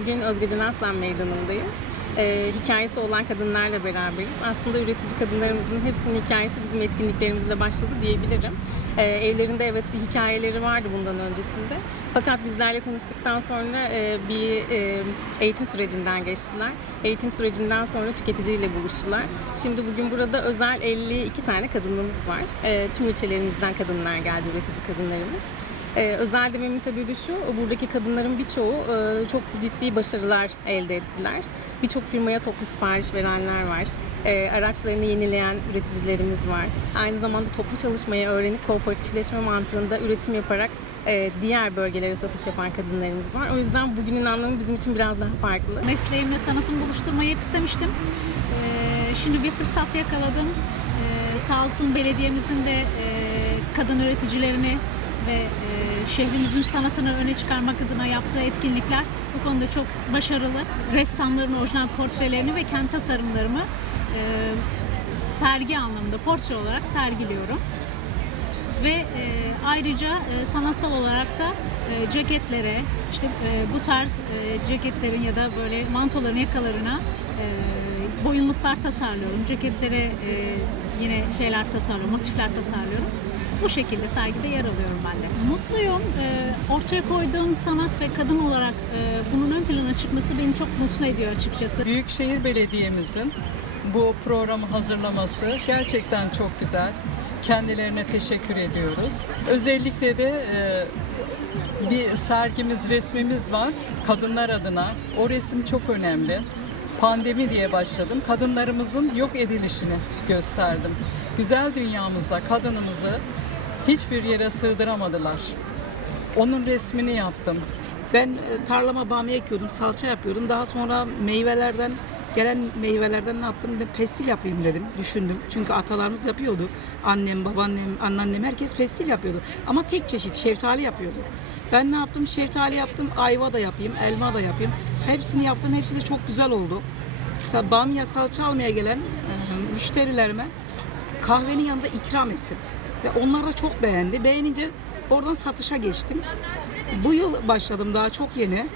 bugün Özge Can Aslan Meydanı'ndayız. Ee, hikayesi olan kadınlarla beraberiz. Aslında üretici kadınlarımızın hepsinin hikayesi bizim etkinliklerimizle başladı diyebilirim. Ee, evlerinde evet bir hikayeleri vardı bundan öncesinde. Fakat bizlerle tanıştıktan sonra e, bir e, eğitim sürecinden geçtiler. Eğitim sürecinden sonra tüketiciyle buluştular. Şimdi bugün burada özel 52 tane kadınımız var. E, tüm ilçelerimizden kadınlar geldi, üretici kadınlarımız. Ee, özel dememin sebebi şu, buradaki kadınların birçoğu e, çok ciddi başarılar elde ettiler. Birçok firmaya toplu sipariş verenler var. Ee, araçlarını yenileyen üreticilerimiz var. Aynı zamanda toplu çalışmayı öğrenip kooperatifleşme mantığında üretim yaparak e, diğer bölgelere satış yapan kadınlarımız var. O yüzden bugünün anlamı bizim için biraz daha farklı. Mesleğimle sanatımı buluşturmayı hep istemiştim. Ee, şimdi bir fırsat yakaladım. Ee, sağ olsun belediyemizin de e, kadın üreticilerini ve e, şehrimizin sanatını öne çıkarmak adına yaptığı etkinlikler bu konuda çok başarılı. Ressamların orijinal portrelerini ve kendi tasarımlarımı e, sergi anlamında portre olarak sergiliyorum. Ve e, ayrıca e, sanatsal olarak da e, ceketlere, işte e, bu tarz e, ceketlerin ya da böyle mantoların yakalarına e, boyunluklar tasarlıyorum. Ceketlere e, yine şeyler tasarlıyorum, motifler tasarlıyorum. Bu şekilde sergide yer alıyorum ben de. Mutluyum. E, ortaya koyduğum sanat ve kadın olarak e, bunun ön plana çıkması beni çok mutlu ediyor açıkçası. Büyükşehir Belediye'mizin bu programı hazırlaması gerçekten çok güzel. Kendilerine teşekkür ediyoruz. Özellikle de e, bir sergimiz, resmimiz var kadınlar adına. O resim çok önemli. Pandemi diye başladım. Kadınlarımızın yok edilişini gösterdim. Güzel dünyamızda kadınımızı hiçbir yere sığdıramadılar. Onun resmini yaptım. Ben e, tarlama bamya ekiyordum, salça yapıyordum. Daha sonra meyvelerden, gelen meyvelerden ne yaptım? Ben pestil yapayım dedim, düşündüm. Çünkü atalarımız yapıyordu. Annem, babaannem, anneannem herkes pestil yapıyordu. Ama tek çeşit şeftali yapıyordu. Ben ne yaptım? Şeftali yaptım, ayva da yapayım, elma da yapayım. Hepsini yaptım, hepsi de çok güzel oldu. Mesela bamya salça almaya gelen müşterilerime kahvenin yanında ikram ettim. Ve onlar da çok beğendi. Beğenince oradan satışa geçtim. Bu yıl başladım daha çok yeni.